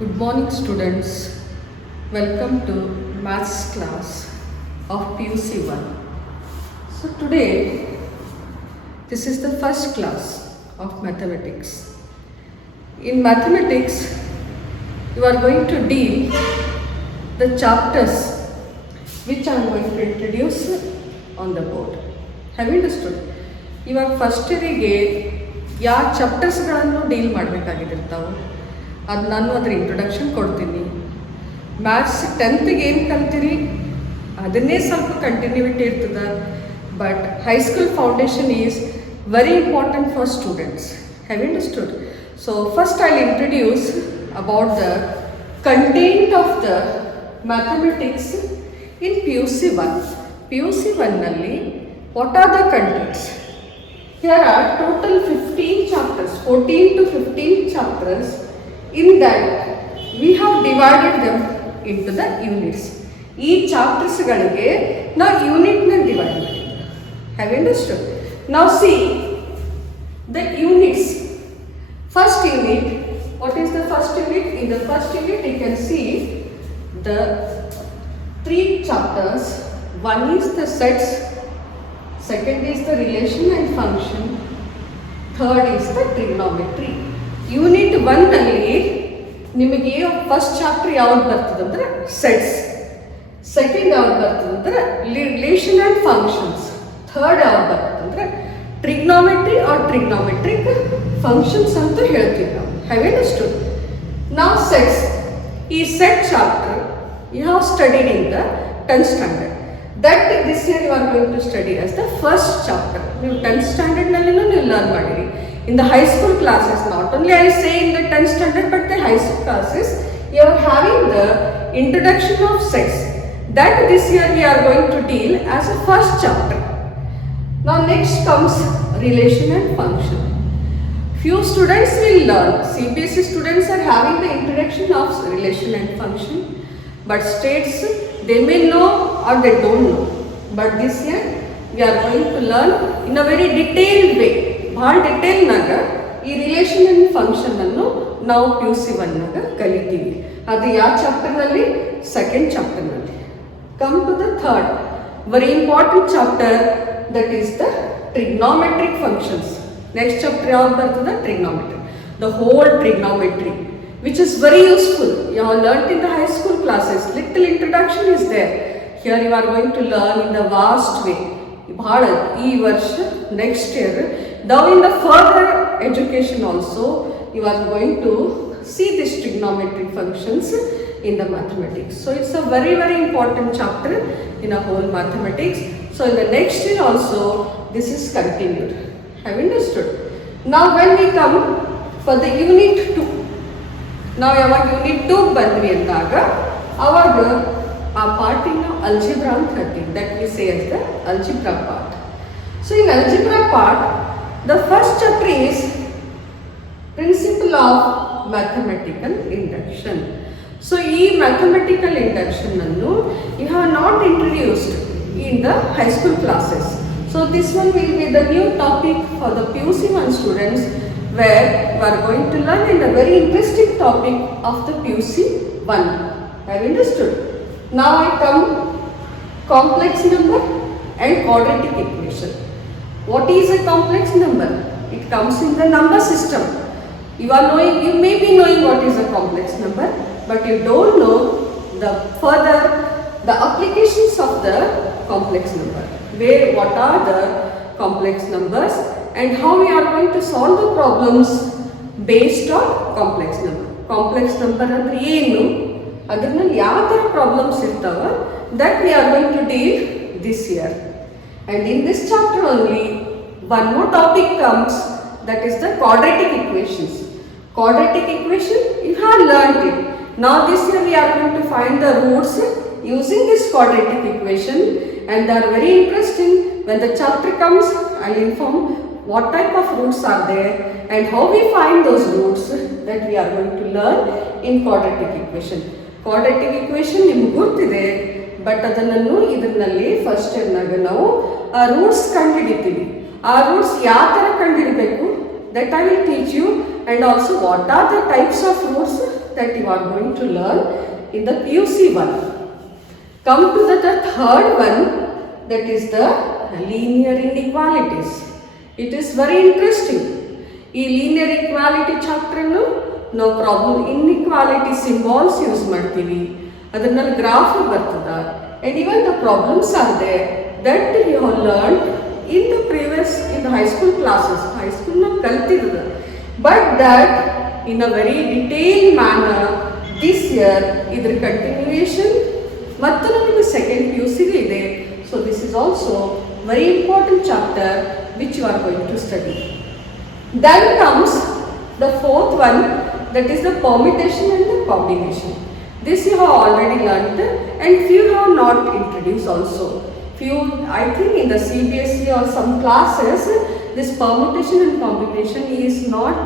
Good morning, students. Welcome to maths class of PUC 1. So today, this is the first class of mathematics. In mathematics, you are going to deal the chapters which I am going to introduce on the board. Have you understood? ಇವಾಗ first ಇಯರಿಗೆ ಯಾವ ಚಾಪ್ಟರ್ಸ್ಗಳನ್ನು deal ಮಾಡಬೇಕಾಗಿರ್ತಾವೆ ಅದು ನಾನು ಅದ್ರ introduction ಕೊಡ್ತೀನಿ. Maths 10th ಏನು ಕಲ್ತೀರಿ ಅದನ್ನೇ ಸ್ವಲ್ಪ continuity ಇರ್ತದೆ, but high school foundation is very important for students. Have understood? So first I introduce about the content of the mathematics in PUC 1. PUC 1ನಲ್ಲಿ what are the contents? Here are total 15 chapters, 14 to 15 chapters. In that, we have divided them into the units. Each chapters ಗಳಿಗೆ ನಾವು unit ನ divide ಮಾಡಿದ್ದೀವಿ. Have you understood? Now see the units. First unit, what is the first unit? In the first unit you can see the 3 chapters. One is the sets, second is the relation and function, third is the trigonometry. Unit 1ನಲ್ಲಿ ನಿಮಗೆ first chapter ಯಾವ್ದು ಬರ್ತದೆ ಅಂದರೆ sets, second ಯಾವ್ದು ಬರ್ತದೆ ಅಂದರೆ relation and functions, third ಯಾವ್ದು ಬರ್ತದೆ ಅಂದರೆ ಟ್ರಿಗ್ನಾಮೆಟ್ರಿ ಆರ್ ಟ್ರಿಗ್ನಾಮೆಟ್ರಿಕ್ ಫಂಕ್ಷನ್ಸ್ ಅಂತ ಹೇಳ್ತೀವಿ ನಾವು. Have understood? ನಾವು ಸೆಟ್ಸ್, ಈ set chapter you have studied in the 10th standard. That this year you are going to study as the first chapter. ನೀವು 10th standard ನಲ್ಲಿನೂ ನೀವು ಲರ್ನ್ ಮಾಡಿರಿ. In the high school classes, not only I say in the 10th standard, but the high school classes, you are having the introduction of sets. That this year we are going to deal as a first chapter. Now next comes relation and function. Few students will learn, CBSE students are having the introduction of relation and function, but states they may know or they don't know. But this year we are going to learn in a very detailed way. ಭಾಳ ಡಿಟೇಲ್ನಾಗ ಈ relation and function ಅನ್ನು ನಾವು PUC 1ನಾಗ ಕಲಿತೀವಿ. ಅದು ಯಾವ ಚಾಪ್ಟರ್ನಲ್ಲಿ? Second ಚಾಪ್ಟರ್ನಲ್ಲಿ. Come to the third very important chapter, that is the trigonometric functions. Next chapter ಯಾವ್ದು ಬರ್ತದೆ? Trigonometry. The whole trigonometry which is very useful. You have learnt in the high school classes. Little introduction is there. Here you are going to learn in the vast way. ಭಾಳ ಈ ವರ್ಷ next year now in the further education also you are going to see this trigonometric functions in the mathematics. So it's a very important chapter in a whole mathematics. So in the next year also this is continued. Have you understood? Now when we come for the unit 2, ನಾವು ಯಾವಾಗ unit 2 ಬಂದ್ವಿ ಅಂದಾಗ ಅವಾಗ ಆ ಪಾರ್ಟಿನ algebra ಅಂತ ಹೇಳ್ತೀವಿ. That we say as the algebra part. So in algebra part the first chapter is principle of mathematical induction. So ಈ mathematical induction ಅನ್ನು you have not introduced in the high school classes. So this one will be the new topic for the PUC 1 students, where we are going to learn in a very interesting topic of the PUC 1. Have you understood? Now I come complex number and quadratic equation. What is a complex number? It comes in the number system. You are knowing, you may be knowing what is a complex number, but you don't know the further the applications of the complex number. Where what are the complex numbers and how we are going to solve the problems based on complex number. Complex number ಅಂದ್ರೆ ಏನು, ಅದರಲ್ಲಿ ಯಾವ ಥರ problems ಇರ್ತಾವ, that we are going to deal this year. And in this chapter only one more topic comes, that is the quadratic equations. Quadratic equation you have learned it. Now this year we are going to find the roots using this quadratic equation, and they are very interesting. When the chapter comes I will inform what type of roots are there and how we find those roots, that we are going to learn in quadratic equation. Quadratic equation ನಿಮಗೆ ಗೊತ್ತಿದೆ, but ಅದನ್ನು ಇದರಲ್ಲಿ first ಇಯರ್ನಾಗ ನಾವು ಆ roots ಕಂಡುಹಿಡಿತೀವಿ. ಆ roots ಯಾವ ಥರ ಕಂಡುಹಿಡಬೇಕು, that I will teach you, and also what are the types of roots that you are going to learn in the PUC 1. Come to the third one, that is the linear inequalities. It is very interesting. ಈ linear equality chapter ಅನ್ನು ನಾವು problem inequality symbols use ಮಾಡ್ತೀವಿ, ಅದರಲ್ಲಿ graph ಬರ್ತದ, and even the problems are there that you have learned in the high school classes. High school na kaltirada, but that in a very detailed manner this year idr continuation ಮತ್ತು ನಮಗೆ second PUC ಇದೆ. So this is also very important chapter which you are going to study. Then comes the fourth one, that is the permutation and the combination. This you have already learnt and few have not introduced also. Few, I think in the CBSE or some classes this permutation and combination is not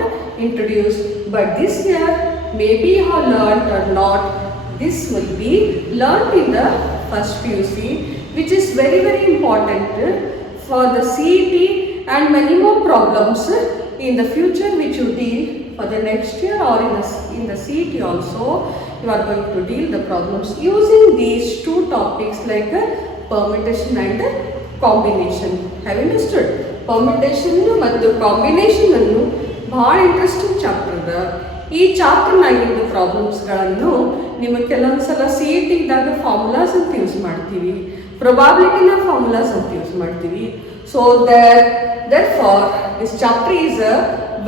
introduced, but this year maybe you have learnt or not. This will be learnt in the first PUC, which is very important for the CET and many more problems in the future which you deal for the next year, or in the CET also you are going to deal the problems using these two topics like permutation and combination. Have you understood? Permutation ಮತ್ತು combination ಅನ್ನು ಬಹಳ interesting chapter ಅದ. ಈ ಚಾಪ್ಟರ್ನಾಗಿದ್ದ ಪ್ರಾಬ್ಲಮ್ಸ್ಗಳನ್ನು ನಿಮಗೆ ಕೆಲವೊಂದ್ಸಲ CET ಇದ್ದಾಗ formulas ಅಂತ use ಮಾಡ್ತೀವಿ, ಪ್ರೊಬಾಬಿಲಿಟಿನ ಫಾರ್ಮುಲಾಸ್ ಅಂತ ಯೂಸ್ ಮಾಡ್ತೀವಿ. So therefore this chapter is a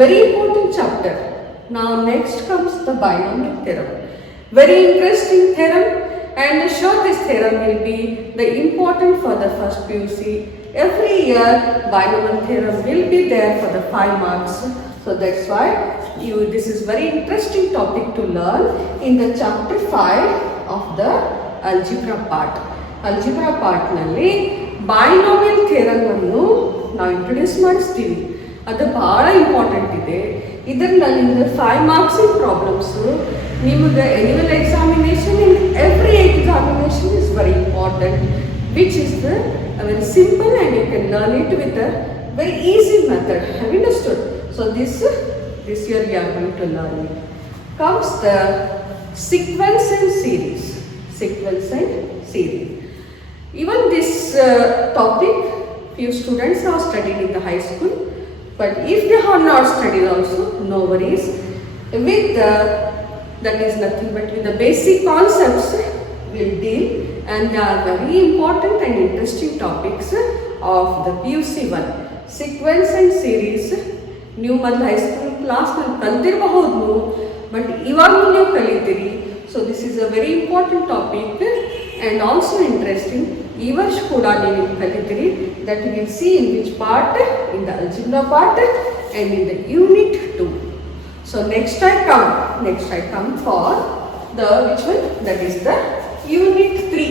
very important chapter. Now next comes the binomial theorem. Very interesting theorem, and sure this theorem will be the important for the first PUC. Every year binomial theorem will be there for the 5 marks. So that's why this is very interesting topic to learn in the chapter 5 of the algebra part. Algebra part nalli binomial theorem ಅನ್ನು ನಾವು introduce ಮಾಡಿಸ್ತೀವಿ. ಅದು ಬಹಳ important ಇದೆ. ಇದರಲ್ಲಿ 5 marks problems ನಿಮಗೆ annual examination and every examination is very important, which is the very simple and you can learn it with a very easy method. Have you understood? So this year you are going to learn it. Comes the sequence and series. Sequence and series. Even this topic few students have studied in the high school, but if they have not studied also, no worries. With that is nothing but with the basic concepts we'll deal, and they are very important and interesting topics of the PUC 1. Sequence and series ನೀವು ಮೊದಲು high school ಕ್ಲಾಸ್ನಲ್ಲಿ ಕಲ್ತಿರಬಹುದು, but ಇವಾಗಲೂ ನೀವು ಕಲಿತೀರಿ. So this is a very important topic and also interesting. ಈ ವರ್ಷ ಕೂಡ ನೀವು ಕಲಿತೀರಿ. That you will see in which part, in the algebra part and in the unit 2. So next I come for the which one, that is the unit 3.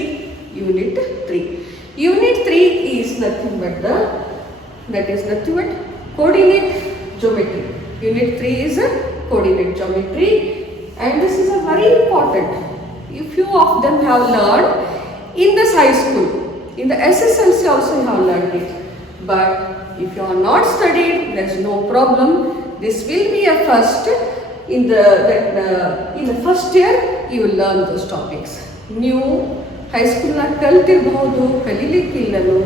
Unit 3 is nothing but coordinate geometry. Unit 3 is a coordinate geometry, and this is a very important. If few of them have learned in this high school, in the SSLC also you have learned it, but if you are not studied, there is no problem. This will be a first in the first year you will learn those topics. New high school na ಕಲ್ತಿರಬಹುದು, ಕಲಿಲಿಕ್ಕಿಲ್ಲನು,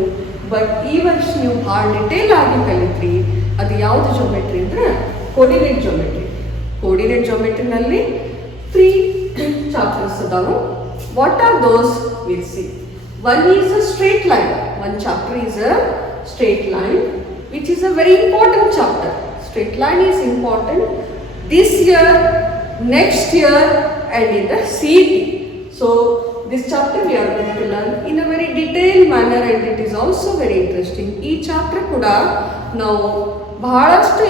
but ಈ ವರ್ಷ ನೀವು ಭಾಳ detail ಆಗಿ ಕಲಿತ್ರಿ. ಅದು ಯಾವುದು geometry ಅಂದರೆ ಕೋರ್ಡಿನೇಟ್ ಜೋಮೆಟ್ರಿನಲ್ಲಿ 3 ಚಾಪ್ಟರ್ಸ್ ಅದಾವು. What are those will see. One is a straight line. One chapter is a straight line, which is a very important chapter. Straight line is important this year, next year, and in the CET. So this chapter we are going to learn in a very detailed manner, and it is also very interesting. ಈ chapter ಕೂಡ ನಾವು ಬಹಳಷ್ಟು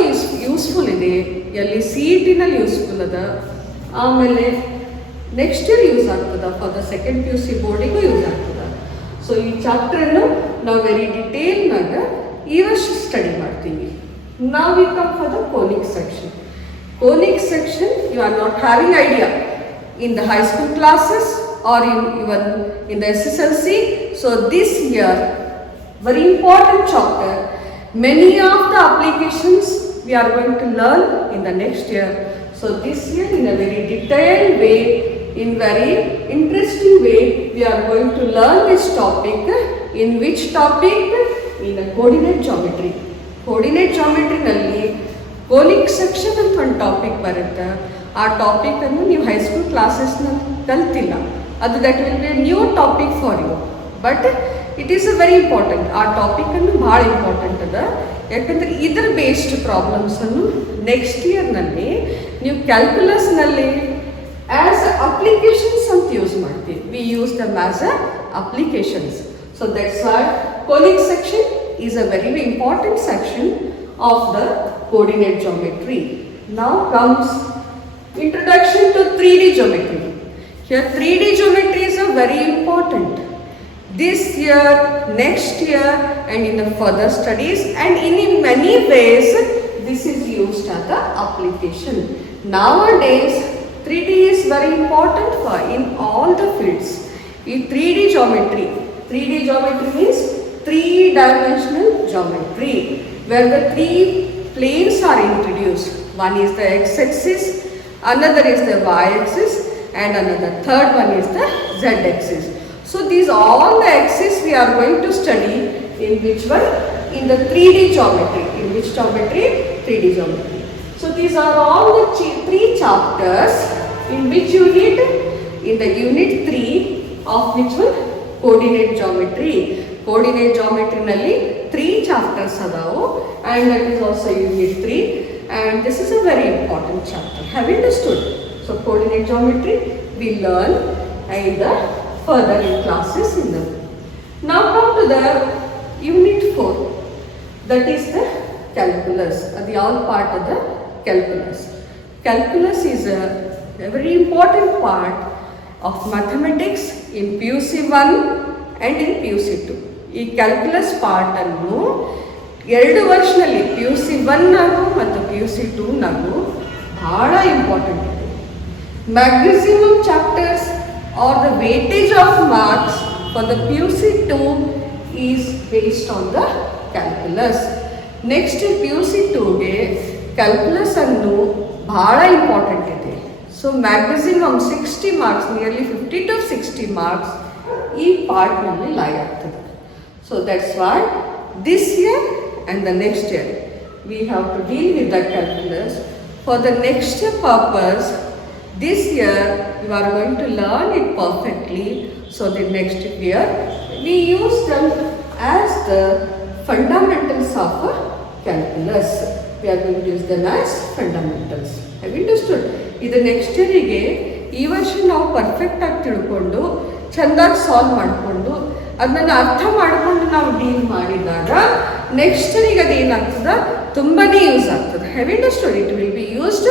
useful ಇದೆ. ಎಲ್ಲಿ CET ನಲ್ಲಿ useful ಅದ, ಆಮೇಲೆ next year use ಆಗ್ತದ, ಫಾರ್ ದ ಸೆಕೆಂಡ್ PUC ಬೋರ್ಡಿಗೂ ಯೂಸ್ ಆಗ್ತದ. ಸೊ ಈ ಚಾಪ್ಟರನ್ನು ನಾವು ವೆರಿ ಡಿಟೇಲ್ನಾಗ ಈ ವರ್ಷ ಸ್ಟಡಿ ಮಾಡ್ತೀವಿ. ನಾವು we come for the conic section. Conic section you are not having idea in the high school classes or even in the SSLC. So this year very important chapter. Many of the applications we are going to learn in the next year. So this year in a very detailed way, in very interesting way, we are going to learn this topic. In which topic? In the coordinate geometry. Coordinate geometry ನಲ್ಲಿ conic section ಅಂತ ಒಂದು topic ಬರುತ್ತೆ. ಆ topic ಅನ್ನು ನೀವು high school ಕ್ಲಾಸಸ್ನಲ್ಲಿ ಕಲ್ತಿಲ್ಲ. ಅದು that will be new topic for you. But it is a very important. ಆ ಟಾಪಿಕ್ ಅನ್ನು ಭಾಳ ಇಂಪಾರ್ಟೆಂಟ್ ಅದ. ಯಾಕಂದರೆ ಇದರ ಬೇಸ್ಡ್ ಪ್ರಾಬ್ಲಮ್ಸನ್ನು ನೆಕ್ಸ್ಟ್ ಇಯರ್ನಲ್ಲಿ ನೀವು ಕ್ಯಾಲ್ಕುಲಸ್ನಲ್ಲಿ ಆ್ಯಸ್ ಅಪ್ಲಿಕೇಶನ್ಸ್ ಅಂತ ಯೂಸ್ ಮಾಡ್ತೀವಿ. We use dum as a applications. So that's why conic section is a very important section of the coordinate geometry. Now comes introduction to 3D geometry. Here 3D geometry is a very important. This year, next year and in the further studies and in many ways this is used as the application. Nowadays 3D is very important for in all the fields. In 3D geometry means three-dimensional geometry where the three planes are introduced. One is the x-axis, another is the y-axis and another third one is the z-axis. So these all the axes we are going to study in which one? In the 3D geometry. In which geometry? 3D geometry. So these are all the three chapters in which unit? In the unit 3 of which one? Coordinate geometry. Coordinate geometry ನಲ್ಲಿ 3 chapters adavu and that is also unit 3 and this is a very important chapter. Have you understood? So coordinate geometry we learn in the further in classes in the. Now come to the unit 4, that is the calculus. The all part of the calculus. Calculus is a very important part of mathematics in PUC 1 and in PUC 2. ಈ calculus ಪಾರ್ಟನ್ನು 2 ವರ್ಷದಲ್ಲಿ PUC 1 ಮತ್ತು PUC 2 ಭಾಳ important ಇದೆ. Maximum chapters are the weightage of marks for the PUC 2 is based on the calculus. Next PUC 2ಗೆ calculus ಅನ್ನು ಭಾಳ important ಇದೆ. So maximum 60 marks, nearly 50 to 60 marks ಈ ಪಾರ್ಟ್ನಲ್ಲಿ ಲೈ ಆಗ್ತದೆ. So that's why this year and the next year we have to deal with the calculus. For the next year purpose, this year you are going to learn it perfectly. So the next year we use them as the fundamentals of calculus. We are going to use them as fundamentals. Have you understood? ಇದು next ಇಯರಿಗೆ ಈ ವರ್ಷ ನಾವು perfect ಆಗಿ ತಿಳ್ಕೊಂಡು ಚೆಂದಾಗಿ solve ಮಾಡಿಕೊಂಡು ಅದನ್ನು ಅರ್ಥ ಮಾಡಿಕೊಂಡು ನಾವು ಡೀಲ್ ಮಾಡಿದಾಗ ನೆಕ್ಸ್ಟ್ ಇಯರಿಗೆ ಅದು ಏನಾಗ್ತದೆ, ತುಂಬಾ ಯೂಸ್ ಆಗ್ತದೆ. Have you understood? It will be used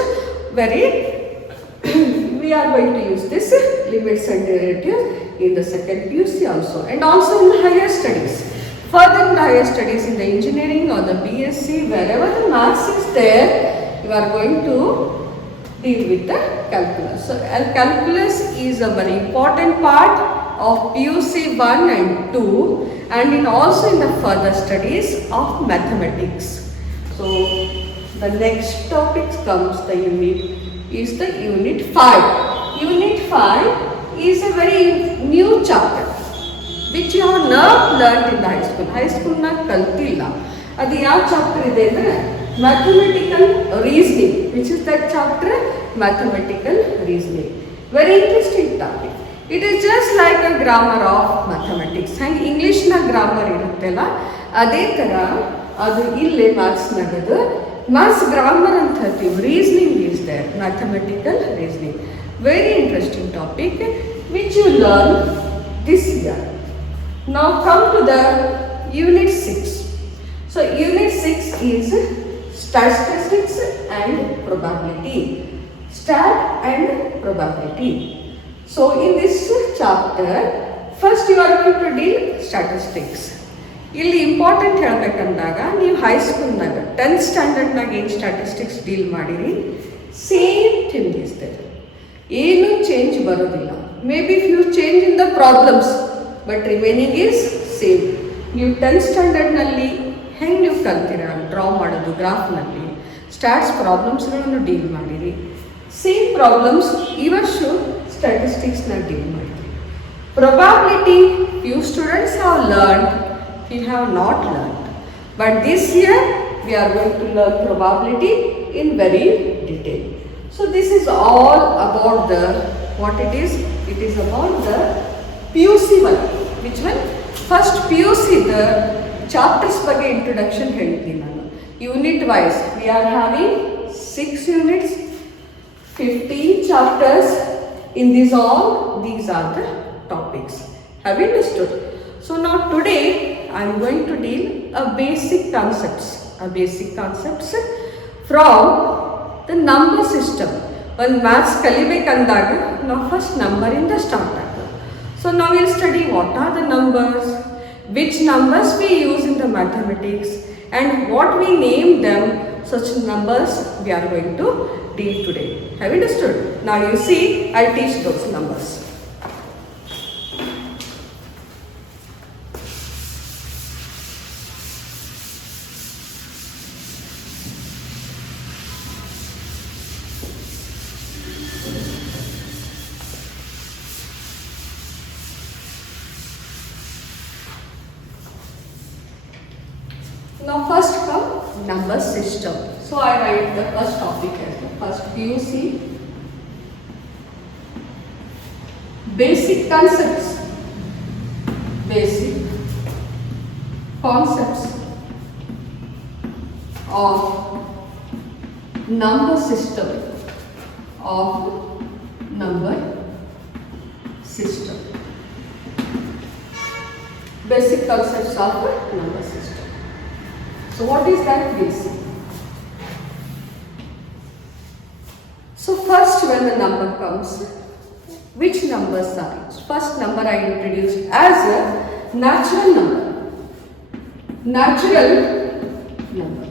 very, we are going to use this limits and derivatives in the second PUC also and also in the higher studies. Further in the higher studies in the engineering or the BSc, wherever the maths is there, you are going to deal with the calculus. So calculus is a very important part of PUC 1 and 2 and in also in the further studies of mathematics. So the next topic comes, the unit is the unit 5. Unit 5 is a very new chapter which you have not learnt in the high school. High school na kaltilla. Adi yav chapter ide andre mathematical reasoning, which is that chapter, mathematical reasoning. Very interesting topic. It is just like a grammar of mathematics. And English na grammar iruttella ade tara adu ille maths nagadu maths grammar anta ಹೇಳ್ತೀವಿ. Reasoning is there, mathematical reasoning. Very interesting topic which you learn this year. Now come to the unit 6. So unit 6 is statistics and probability. Stat and probability. So in this chapter, first you are going to deal statistics. ಇಲ್ಲಿ important ಹೇಳಬೇಕಂದಾಗ ನೀವು ಹೈಸ್ಕೂಲ್ನಾಗ 10th ಸ್ಟ್ಯಾಂಡರ್ಡ್ನಾಗ ಏನು statistics deal ಮಾಡಿರಿ, same thing is there. ಏನು change ಬರೋದಿಲ್ಲ. May be few change in the problems but remaining is same. ನೀವು 10th ಸ್ಟ್ಯಾಂಡರ್ಡ್ನಲ್ಲಿ ಹೆಂಗೆ ನೀವು ಕಲ್ತೀರಾ draw ಮಾಡೋದು ಗ್ರಾಫ್ನಲ್ಲಿ, ಸ್ಟ್ಯಾಟ್ಸ್ ಪ್ರಾಬ್ಲಮ್ಸ್ಗಳನ್ನು ಡೀಲ್ ಮಾಡಿರಿ. ಸೇಮ್ ಪ್ರಾಬ್ಲಮ್ಸ್ ಈ ವರ್ಷ ಸ್ಟ್ಯಾಟಿಸ್ಟಿಕ್ಸ್ನ ಡೀಲ್ ಮಾಡಿರಿ. Probability few students have learned, we have not learned. But this year we are going to learn probability in very detail. So this is all about the what it is. It is about the PUC one. Which one? First PUC the chapters ಬಗ್ಗೆ introduction ಹೇಳ್ತೀನಿ ನಾನು. Unit wise we are having 6 units, 15 chapters. In these all these are the topics. Have you understood? So now today I am going to deal a basic concepts from the number system. When maths ಕಲಿಬೇಕಂದಾಗ ನಾವು first ನಂಬರಿಂದ start ಆಗ್ತದೆ. So now we'll study what are the numbers, which numbers we use in the mathematics, and what we name them. Such numbers we are going to deal today. Have you understood? Now you see, I'll teach those numbers. Now first come number system. So I write the first topic as the first PUC. Basic concepts of number system Basic concepts of number system. So what is that basic? So first when the number comes, which numbers are it? First number I introduced as a natural number.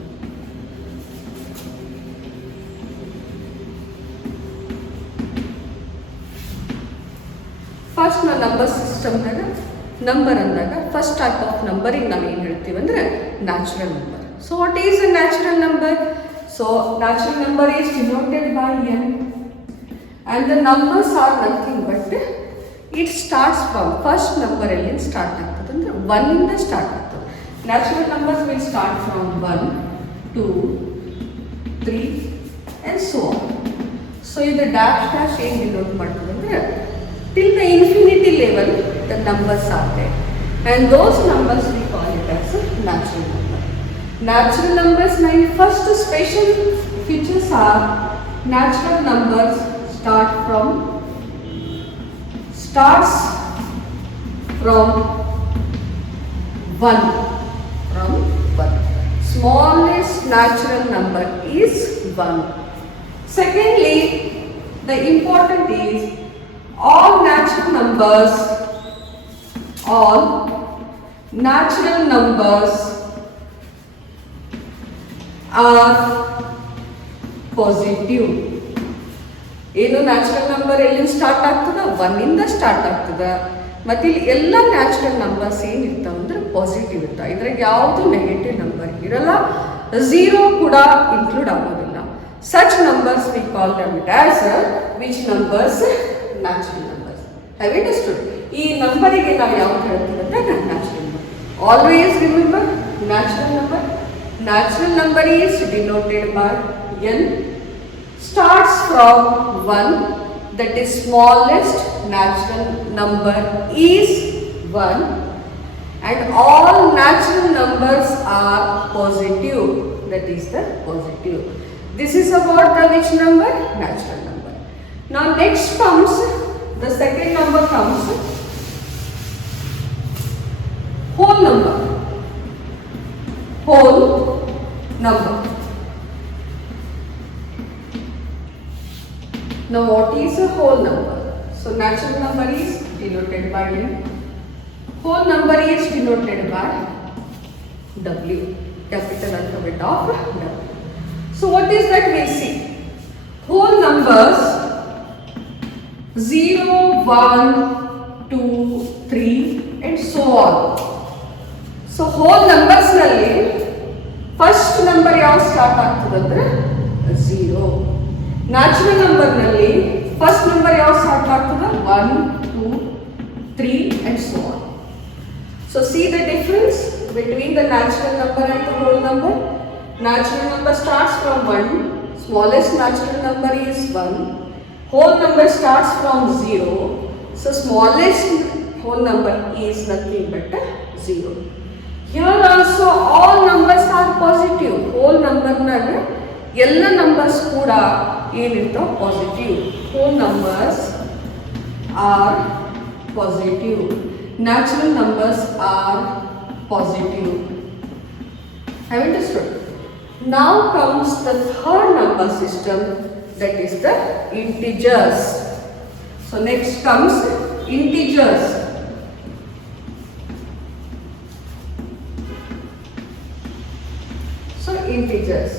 First na number system naga number andaga first type of numbering ನಾವು ಏನು ಹೇಳ್ತೀವಿ ಅಂದ್ರೆ natural number. So what is a natural number? So natural number is denoted by n, and the numbers are nothing but it starts from first number ಎಲ್ಲಿಂದ start ಆಗ್ತದೆ ಅಂದ್ರೆ 1 ಇಂದ start ಆಗ್ತದೆ. Natural numbers will start from 1, 2, 3 and so on. So ಇದು dash ಏನು denote ಮಾಡ್ತದೆ ಅಂದ್ರೆ till the infinity level the numbers are there, and those numbers we call it as a natural number. Natural numbers nine first special features are natural numbers starts from 1. Smallest natural number is 1. Secondly, the important is all natural numbers are positive. ಏನು natural number ಎಲ್ಲಿಂದ start ಆಗ್ತದ 1 ಇಂದ start ಆಗ್ತದ. ಮತ್ತು ಇಲ್ಲಿ ಎಲ್ಲ natural numbers ಏನಿರ್ತಾವ ಅಂದ್ರೆ positive ಇರ್ತಾವೆ. ಇದ್ರಾಗ ಯಾವುದು ನೆಗೆಟಿವ್ ನಂಬರ್ ಇರಲ್ಲ, 0 ಕೂಡ ಇನ್ಕ್ಲೂಡ್ ಆಗೋದಿಲ್ಲ. Such numbers we call them it as which numbers natural numbers. Have you understood? ಈ ನಂಬರಿಗೆ ನಾವು ಯಾವ್ದು ಹೇಳ್ತೀವಿ ಅಂತ natural number. Always remember natural number is denoted by n, starts from 1, that is smallest natural number is 1, and all natural numbers are positive, that is the positive. This is about the which number? Natural number. Now next comes the second number comes whole number. Now what is a whole number? So natural number is denoted by n, whole number is denoted by w, capital alphabet of w. So what is that we see? Whole numbers 0, 1, 2, 3 and so on. So whole numbers nalli first number ಯಾವ start ಆಗ್ತದೆ ಅಂದ್ರೆ natural ನಂಬರ್ನಲ್ಲಿ first number ಯಾವ start ಆಗ್ತದೆ 1 2 3 and so on. So see the difference between the natural number and the whole number. Natural number starts from 1, smallest natural number is 1, whole number starts from 0, so smallest whole number is nothing but 0. Here also all numbers are positive. Whole number naga ella numbers kuda ಏನಂತ positive. Whole numbers are positive. Natural numbers are positive. Have you understood? Now comes the third number system, that is the integers. So next comes integers. So integers.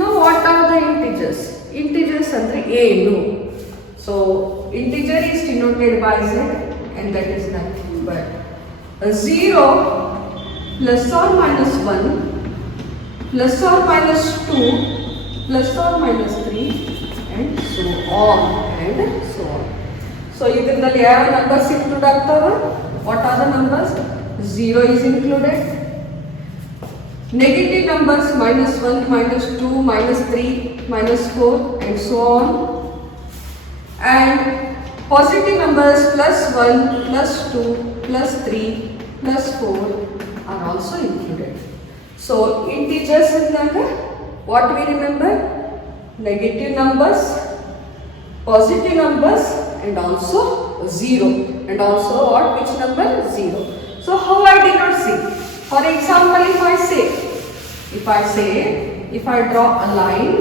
Now what are the integers? Integers andre ಏನು? So integer is denoted by z and that is nothing but 0 plus or minus 1 plus or minus 2 plus or minus 3 and so on and so on. So ಇದರಲ್ಲಿ ಯಾವ numbers include ಆಗ್ತವೆ? What are the numbers? 0 is included. Negative numbers minus 1, minus 2, minus 3, minus 4 and so on. And positive numbers plus 1, plus 2, plus 3, plus 4 are also included. So integers annaga what we remember? Negative numbers, positive numbers and also 0 and also what? Which number? 0. So how I denote see? For example, if I draw a line,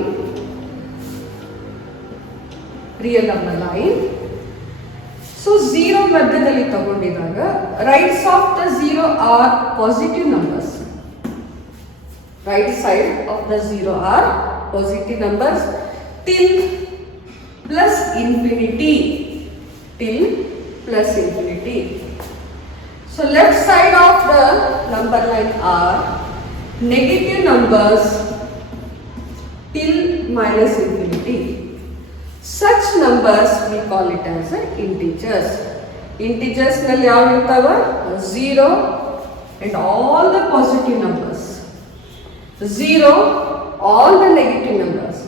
real number line, so 0 ಮಧ್ಯದಲ್ಲಿ ತಗೊಂಡಿದಾಗ rights of the 0 are positive numbers. Right side of the 0 are positive numbers till plus infinity. Till plus infinity. So left side of the number line are negative numbers till minus infinity. Such numbers we call it as integers. Integers nalli yav irtava? 0 and all the positive numbers. 0 all the negative numbers.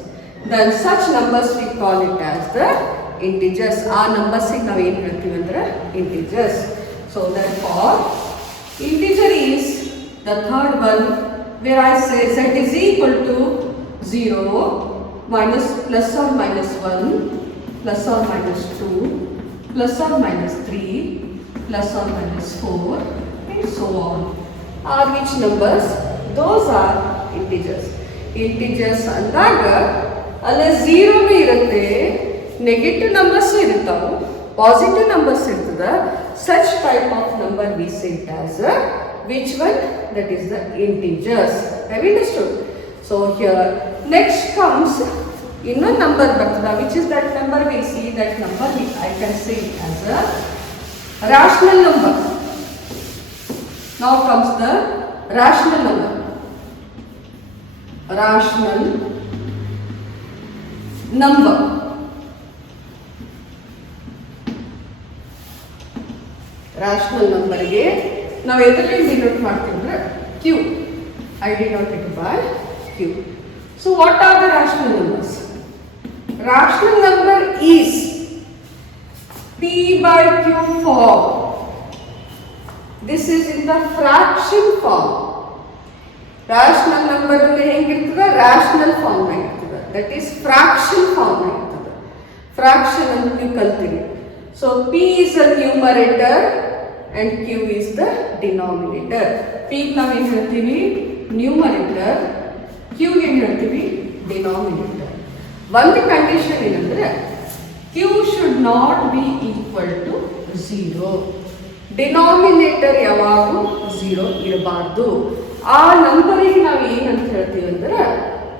Then such numbers we call it as the integers. Aa numbers ಗೆ ನಾವು ಏನು ಹೇಳ್ತೀವಿ ಅಂದ್ರೆ integers. So therefore integer is the third one where I say z is equal to 0 minus plus or minus 1 plus or minus 2 plus or minus 3 plus or minus 4 and so on. Are which numbers? Those are integers. Integers ಅಂದಾಗ ಅಲ್ಲಿ 0 ಇರುತ್ತೆ, negative numbers ಇರ್ತಾವೆ, positive numbers ಇರ್ತದೆ. Such type of number we say it as which one? That is the integers. Have you understood? So here next comes ಇನ್ನೊಂದು number ಬರ್ತದೆ. Which is that number? We see that number I can say it as a rational number. Now comes the rational number. Rational number. Rational number ಗೆ ನಾವು ಎದರಲ್ಲಿ denote ಮಾಡ್ತೀವಿ ಅಂದ್ರೆ q. I denote it by q. So what are the rational numbers? Rational number is p by q form. This is in the fraction form. Rational number ಅಲ್ಲಿ ಹೆಂಗಿರ್ತದೆ? rational form ಆಗಿರ್ತದೆ. That is fraction form ಆಗಿರ್ತದೆ. Fraction ಅಂತ ನೀವು ಕಲ್ತೀರಿ. So p is the numerator and q is the denominator. p ನಾವು ಏನು ಹೇಳ್ತೀವಿ? numerator. q ಏನು ಹೇಳ್ತೀವಿ? denominator. ಒಂದು ಕಂಡೀಷನ್ ಏನಂದ್ರೆ q should not be equal to 0. Denominator ಯಾವಾಗೂ 0 ಇರಬಾರ್ದು. ಆ ನಂಬರಿಗೆ ನಾವು ಏನಂತ ಹೇಳ್ತೀವಿ ಅಂದ್ರೆ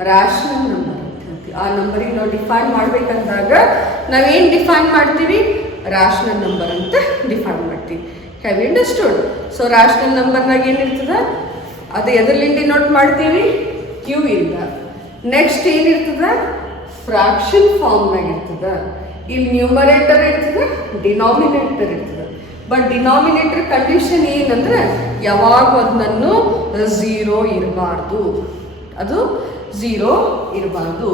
ರ್ಯಾಷನಲ್ ನಂಬರ್ ಅಂತ ಹೇಳ್ತೀವಿ. ಆ ನಂಬರಿಗೆ ನಾವು ಡಿಫೈನ್ ಮಾಡ್ಬೇಕಂದಾಗ ನಾವೇನು ಡಿಫೈನ್ ಮಾಡ್ತೀವಿ? ರ್ಯಾಷನಲ್ ನಂಬರ್ ಅಂತ ಡಿಫೈನ್ ಮಾಡ್ತೀವಿ. Have you understood? So rational ನಂಬರ್ನಾಗ ಏನಿರ್ತದೆ? ಅದು ಎದರಲ್ಲಿ ಡಿನೋಟ್ ಮಾಡ್ತೀವಿ? q ಇಂದ. ನೆಕ್ಸ್ಟ್ ಏನಿರ್ತದೆ? ಫ್ರಾಕ್ಷನ್ ಫಾರ್ಮ್ನಾಗ ಇರ್ತದ. ಇಲ್ಲಿ ನ್ಯೂಮರೇಟರ್ ಇರ್ತದೆ, ಡಿನಾಮಿನೇಟರ್ ಇರ್ತದೆ. ಬಟ್ ಡಿನಾಮಿನೇಟರ್ ಕಂಡೀಷನ್ ಏನಂದ್ರೆ ಯಾವಾಗ ಒಂದನ್ನು ಝೀರೋ ಇರಬಾರ್ದು, ಅದು ಝೀರೋ ಇರಬಾರ್ದು.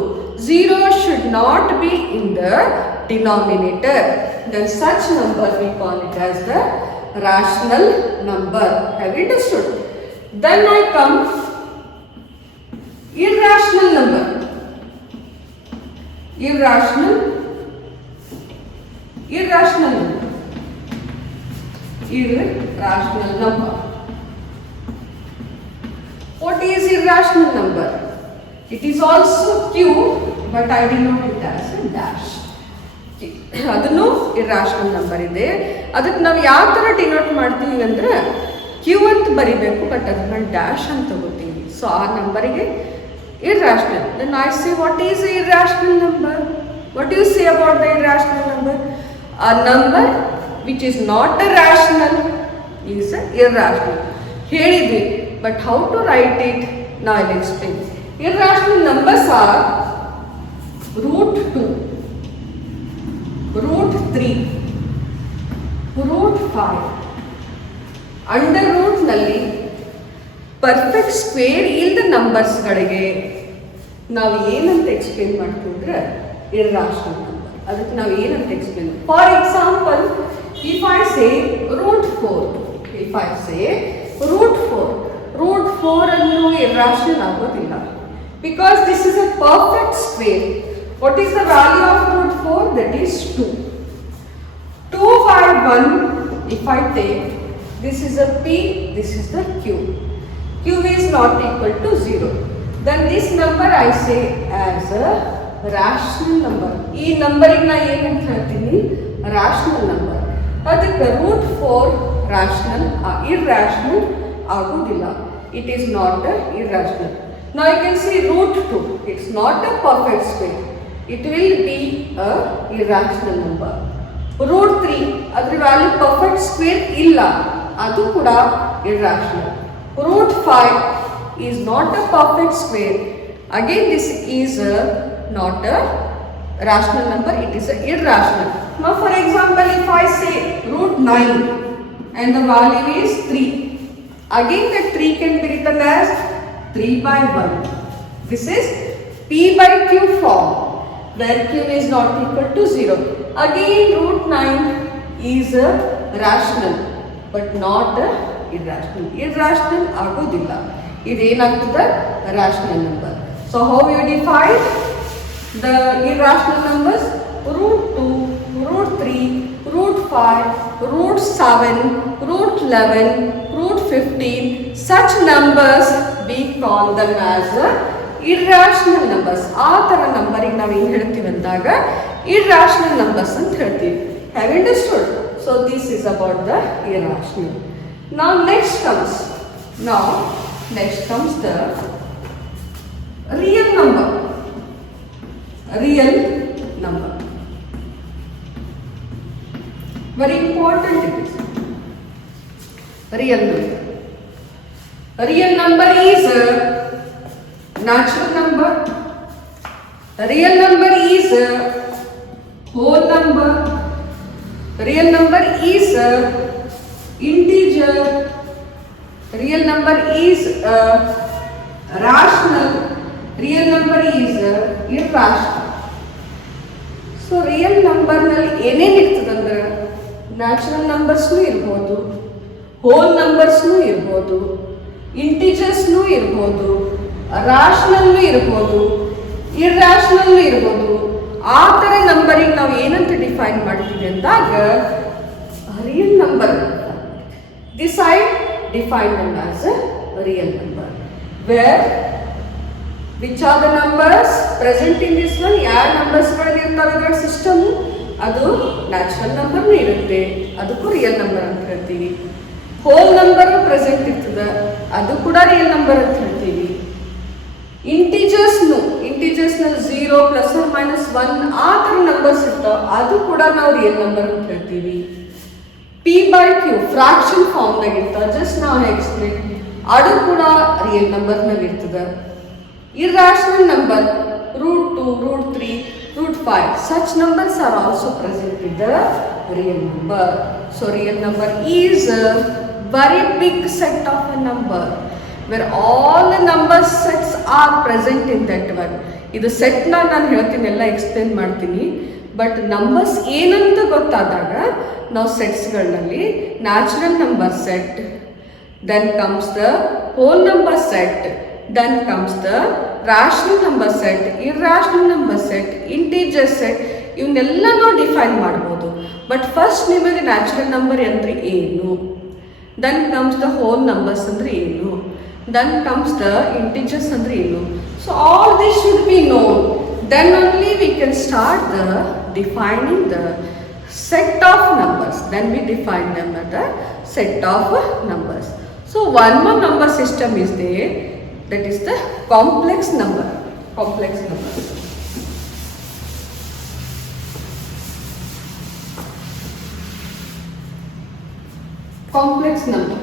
Zero should not be in the denominator. Then such number we call it as the rational number. Have you understood? Then I come irrational number. Irrational number. Irrational number. What is irrational number? It is also Q, but I denote it as a dash. ಅದನ್ನು irrational number ಇದೆ. ಅದಕ್ಕೆ ನಾವು ಯಾವ ಥರ denote ಮಾಡ್ತೀವಿ ಅಂದರೆ Q ಅಂತ ಬರಿಬೇಕು, ಬಟ್ ಅದನ್ನ ಡ್ಯಾಶ್ ಅಂತ ತಗೋತೀವಿ. ಸೊ ಆ ನಂಬರಿಗೆ irrational. Then I say what is irrational number? What you say about the irrational number? A number which is not rational is irrational. ಹೇಳಿದ್ವಿ, but how to write it? Now I'll explain. Irrational numbers are root 2, root 3, root 5. Under ರೂಟ್ನಲ್ಲಿ perfect square ಇಲ್ಲದ ನಂಬರ್ಸ್ಗಳಿಗೆ ನಾವು ಏನಂತ explain ಮಾಡ್ತೀವಿ ಅಂದರೆ irrational number. ಅದಕ್ಕೆ ನಾವು ಏನಂತ explain, for example if I say root 4, if I say root 4 ಅನ್ನು ಇರ್ರಾಷನಲ್ ಆಗೋದಿಲ್ಲ, because this is a perfect square. What is the value of root 4? That is 2. 2 by 1, if I take, this is a p, this is the q. Q is not equal to 0. Then this number I say as a rational number. ಈ ನಂಬರಿಗೆ ನಾ ಏನಂತ ಹೇಳ್ತೀನಿ? Rational number. ಅದಕ್ಕೆ root 4 rational, irrational ಆಗೋದಿಲ್ಲ. It is not irrational. Now you can see root 2. It's not a perfect square. It will be a irrational number. Root 3, ಅದರ value perfect square ಇಲ್ಲ, ಅದು ಕೂಡ irrational. Root 5 is not a perfect square. Again this is not a rational number, it is a irrational. Now for example if I say root 9 and the value is 3, again that 3 can be written as 3 by 1. This is p by q form, where q is not equal to 0. Again root 9 is a rational but not a irrational. Irrational ಆಗೋದಿಲ್ಲ, ಇದೇನಾಗ್ತದೆ? rational number. So how you define the irrational numbers? Root 2, root 3, root 5, root 7, root 11, root 15. Such numbers we call them as irrational numbers. ಆ ಥರ ನಂಬರಿಗೆ ನಾವು ಏನು ಹೇಳ್ತೀವಿ ಅಂದಾಗ irrational numbers ಅಂತ ಹೇಳ್ತೀವಿ. Have you understood? So this is about the irrational. Now next comes the real number. Real number. Very important it is. Real number. A real number is a natural number. A real number is a whole number. A real number is a integer. A real number is a rational. Real number is a irrational. So real number ನಲ್ಲಿ ಏನೇನು ಇರ್ತದಂದ್ರೆ natural ನಂಬರ್ಸ್ನೂ ಇರ್ಬೋದು, hole ನಂಬರ್ಸ್ನೂ ಇರ್ಬೋದು, ಇಂಟಿಜರ್ಸ್ನೂ ಇರ್ಬೋದು, ರಾಷನಲ್ನೂ ಇರ್ಬೋದು, ಇರ್ರಾಷನಲ್ನೂ ಇರ್ಬೋದು. ಆ ಥರ ನಂಬರಿಗೆ ನಾವು ಏನಂತ ಡಿಫೈನ್ ಮಾಡ್ತೀವಿ ಅಂದಾಗ real number. This I define them as a real number, where which are the numbers present in this one. ಯಾವ ನಂಬರ್ಸ್ಗಳು ಇರ್ತಾವೆ ಇದರ ಸಿಸ್ಟಮ್, ಅದು ನ್ಯಾಚುರಲ್ ನಂಬರ್ನೂ ಇರುತ್ತೆ, ಅದಕ್ಕೂ ರಿಯಲ್ ನಂಬರ್ ಅಂತ ಹೇಳ್ತೀವಿ. ಹೋಲ್ ನಂಬರ್ ಪ್ರೆಸೆಂಟ್ ಇರ್ತದೆ, ಅದು ಕೂಡ ರಿಯಲ್ ನಂಬರ್ ಅಂತ ಹೇಳ್ತೀವಿ. ಇಂಟಿಜರ್ಸ್ನಲ್ಲಿ 0 ±1 ಆ ಥರ ನಂಬರ್ಸ್ ಇರ್ತಾವೆ, ಅದು ಕೂಡ ನಾವು ರಿಯಲ್ ನಂಬರ್ ಅಂತ ಹೇಳ್ತೀವಿ. p by q ಫ್ರಾಕ್ಷನ್ ಫಾರ್ಮ್ನಾಗ ಇರ್ತಾವೆ, ಜಸ್ಟ್ ನಾವು ಎಕ್ಸ್ಪ್ಲೇನ್, ಅದು ಕೂಡ ರಿಯಲ್ ನಂಬರ್ನಾಗ ಇರ್ತದೆ. Irrational number root 2, root 3, root 5. Such numbers are also present in the real number. So real number is a very big set of a number where all the number sets are present in that one. ಇದು ಸೆಟ್ನ ನಾನು ಹೇಳ್ತೀನಿ, ಎಲ್ಲ explain ಮಾಡ್ತೀನಿ. But numbers ಏನಂತ ಗೊತ್ತಾದಾಗ ನಾವು ಸೆಟ್ಸ್ಗಳಲ್ಲಿ natural number set, then comes the whole number set, then comes the rational number set, irrational number set, integer set, ಇವನ್ನೆಲ್ಲ ನಾವು ಡಿಫೈನ್ ಮಾಡ್ಬೋದು. ಬಟ್ ಫಸ್ಟ್ ನಿಮಗೆ ನ್ಯಾಚುರಲ್ ನಂಬರ್ ಅಂದರೆ ಏನು, then comes the whole numbers ಅಂದರೆ ಏನು, then comes the integers andre ಏನು. So all this should be known, then only we can start the defining the set of numbers. Then we define them as the set of numbers. So one more number system is there, that is the complex number. Complex number, complex number.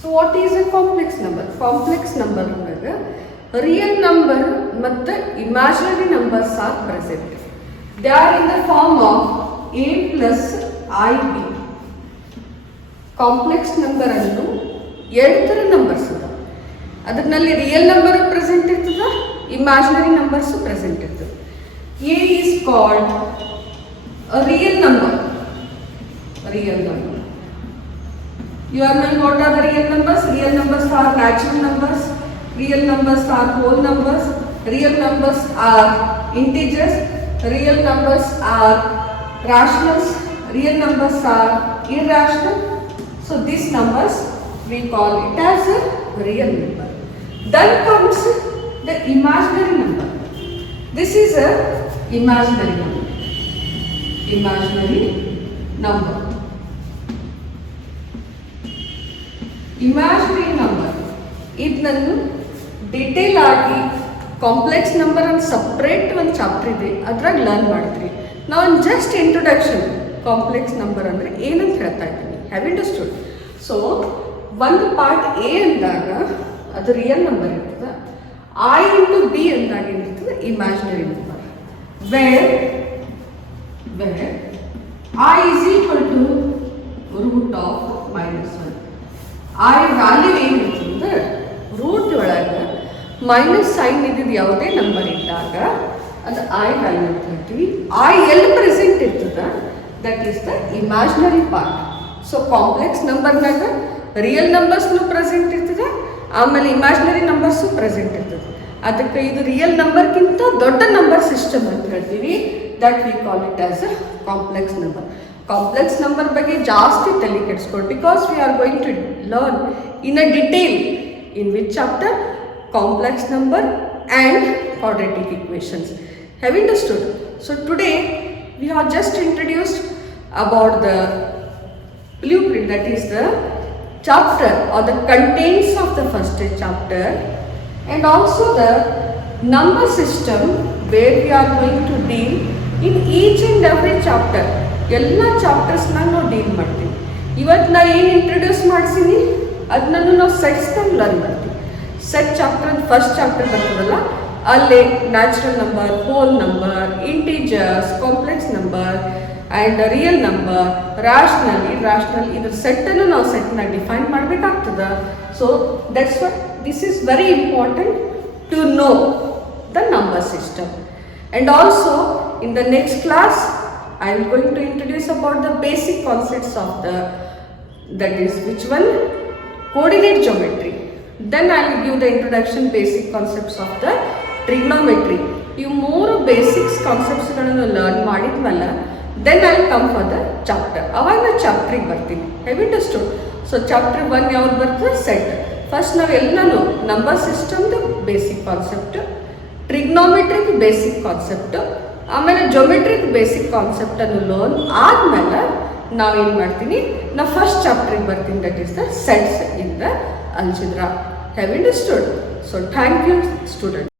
So what is a complex number? Complex number ಒಳಗೆ real number ಮತ್ತು imaginary numbers are present. They are in the form of a plus ib. Complex number ಅನ್ನು ಎರಡು ಥರ numbers ಇದೆ. ಅದರಲ್ಲಿ real number present ಇರ್ತದೆ, imaginary numbers present ಇರ್ತದೆ. A is called real number. Real number. You are knowing what are the real numbers? Real numbers are natural numbers. Real numbers are whole numbers. Real numbers are integers. Real numbers are rationals. Real numbers are irrational. So these numbers we call it as a real number. Then comes the imaginary number. This is a imaginary number. Imaginary number. Imaginary number ಇದನ್ನು detail ಆಗಿ complex number ಅಂತ separate ಒಂದು chapter ಇದೆ, ಅದ್ರಾಗ learn ಮಾಡಿದ್ರಿ. ನಾವು just introduction complex number ಅಂದರೆ ಏನಂತ ಹೇಳ್ತಾ ಇದ್ದೀನಿ. Have understood? ಸೊ ಒಂದು ಪಾರ್ಟ್ ಎ ಅಂದಾಗ ಅದು ರಿಯಲ್ ನಂಬರ್ ಇರ್ತದೆ. ಐ ಇಂಟು ಬಿ ಅಂದಾಗ ಏನಿರ್ತದೆ imaginary number. Where i is equal to root of -1. I value ಏನಿರ್ತದೆ ರೂಟ್ ಒಳಗೆ ಮೈನಸ್ ಸೈನ್ ಇದ್ದಿದ್ದು ಯಾವುದೇ ನಂಬರ್ ಇದ್ದಾಗ ಅದು ಐ ವ್ಯಾಲ್ಯೂ ಅಂತ ಹೇಳ್ತೀವಿ. ಐ ಎಲ್ಲಿ ಪ್ರೆಸೆಂಟ್ ಇರ್ತದೆ that is the imaginary part. So complex ನಂಬರ್ನಾಗ ರಿಯಲ್ ನಂಬರ್ಸ್ನು ಪ್ರೆಸೆಂಟ್ ಇರ್ತದೆ, ಆಮೇಲೆ ಇಮ್ಯಾಜಿನರಿ ನಂಬರ್ಸು ಪ್ರೆಸೆಂಟ್ ಇರ್ತದೆ. ಅದಕ್ಕೆ ಇದು ರಿಯಲ್ ನಂಬರ್ಗಿಂತ ದೊಡ್ಡ ನಂಬರ್ ಸಿಸ್ಟಮ್ ಅಂತ ಹೇಳ್ತೀವಿ. That we call it as a complex number. Complex number ಬಗ್ಗೆ ಜಾಸ್ತಿ ತಲೆ ಕೆಡಿಸ್ಕೊಂಡು, because we are going to learn in a detail in which chapter complex number and quadratic equations. Have you understood? So today we have just introduced about the blueprint, that is the chapter or the contents of the first chapter, and also the number system where we are going to deal in each and every chapter. ಎಲ್ಲ ಚಾಪ್ಟರ್ಸ್ನಾಗ ನಾವು deal ಮಾಡ್ತೀವಿ. ಇವತ್ತು ನಾ ಏನು introduce ಮಾಡಿಸೀನಿ ಅದನ್ನು ನಾವು ಸೆಟ್ಸ್ನಾಗ ಲರ್ನ್ ಮಾಡ್ತೀವಿ. ಸೆಟ್ ಚಾಪ್ಟರ್ ಫಸ್ಟ್ ಚಾಪ್ಟರ್ ಬರ್ತದಲ್ಲ, ಅಲ್ಲಿ natural number, whole number, integers, complex number and real number, rational, irrational, ಇದ್ರ ಸೆಟ್ಟನ್ನು ನಾವು ಸೆಟ್ನಾಗ ಡಿಫೈನ್ ಮಾಡಬೇಕಾಗ್ತದೆ. So that's what this is very important to know the number system. And also in the next class I am going to introduce about the basic concepts of that is which one? Coordinate geometry. Then I will give the introduction basic concepts of the trigonometry. You more basics concepts ಗಳನ್ನು learn ಮಾಡಿದ್ಮೇಲೆ then I will come for the chapter. ಅವಾಗ ನಾನು ಚಾಪ್ಟ್ರಿಗೆ ಬರ್ತೀನಿ. Have you understood? So chapter 1 ಯಾವ್ದು ಬರ್ತದೆ? Set. First ನಾವೆಲ್ಲನೂ number ಸಿಸ್ಟಮ್ದು basic concept, trigonometric basic concept, ಆಮೇಲೆ ಜೊಮೆಟ್ರಿಕ್ ಬೇಸಿಕ್ ಕಾನ್ಸೆಪ್ಟನ್ನು ಲರ್ನ್ ಆದಮೇಲೆ ನಾವೇನು ಮಾಡ್ತೀನಿ, ನಾವು ಫಸ್ಟ್ ಚಾಪ್ಟ್ರಿಗೆ ಬರ್ತೀನಿ, that is the sets in the algebra. Have understood? So thank you student.